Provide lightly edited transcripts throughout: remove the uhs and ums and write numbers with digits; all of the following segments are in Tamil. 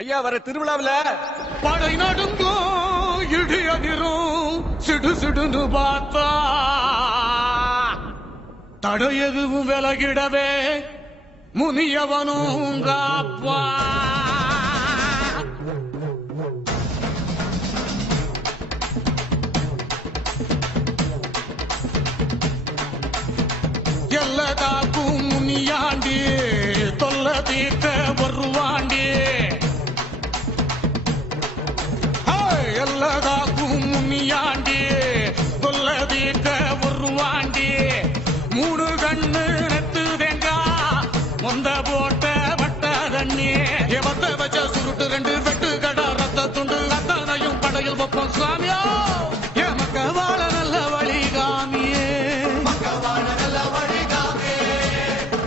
ஐயா வர திருவிழாவில் படை நடுங்கும் இடி அதிரும் சிடு சிடுன்னு பார்த்தா தடை எதுவும் விலகிடவே முனியவனும் காப்பா. எல்ல காக்கும் முனியாண்டி தொல்ல தீர்க்க வருவாண்டி. எல்ல காக்கும் முனியாண்டி தொல்ல தீர்க்க வருவாண்டி. மூணு கண்ணு நெத்து தேங்கா மொந்த போட்ட வட்ட தண்ணி எவத்த வச்ச சுருட்டு ரெண்டு வெட்டு கடா ரத்த துண்டு அத்தனையும் படையில் வைப்போம் சாமியோ. எமக்க வாழ நல்ல வழி காமியே, மக்க வாழ நல்ல வழி காமே,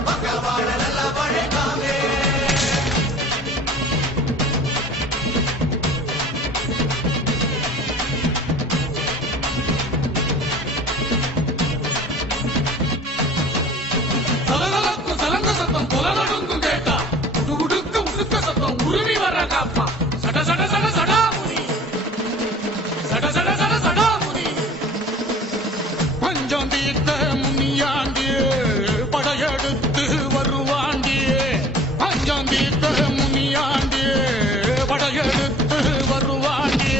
மக்க வாழ நல்ல வழி காமே. சலகலக்கும் சலங்க சத்தம் புலநடுங்கும் கேட்டா உடுக்க உடுக்க சத்தம் உருவி வர காப்பா. சட சட சட சடா முனி, சட சட சட சடா முனி. பஞ்சம் தீர்த்த முனியாண்டி படையெடுத்து வருவாண்டி. பஞ்சம் தீர்த்த முனியாண்டி படையெடுத்து வருவாண்டி.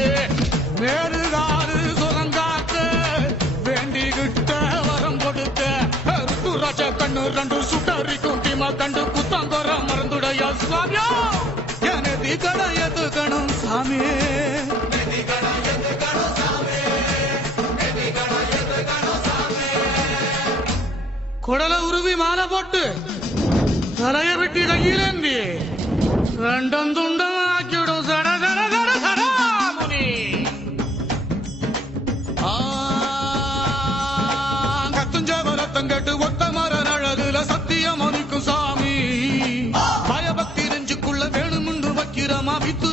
வேறுகாறு சுரங்காக்க வேண்டிக்கிட்ட வரம் கொடுத்த ருத்துராஜ கண்ணு ரெண்டு சுட்டரிக்கும் தீமா கண்டு புத்தாங்கோர மறந்துடைய சுவாமியோ. எனதி கடையத்துக்கணும் சாமி, குடல உருவி மாலை போட்டு தலைய வெட்டி கையிலேந்தி ரெண்டும் துண்டம் ஆக்கிவிடும் சட சட சட சடா முனி. கத்துஞ்சவரத்தம் கேட்டு ஒத்த மர அழகுல சத்தியம் மதிக்கும் சாமி. பயபக்தி நெஞ்சுக்குள்ள வேணுமுண்டு வைக்கிறமா வித்து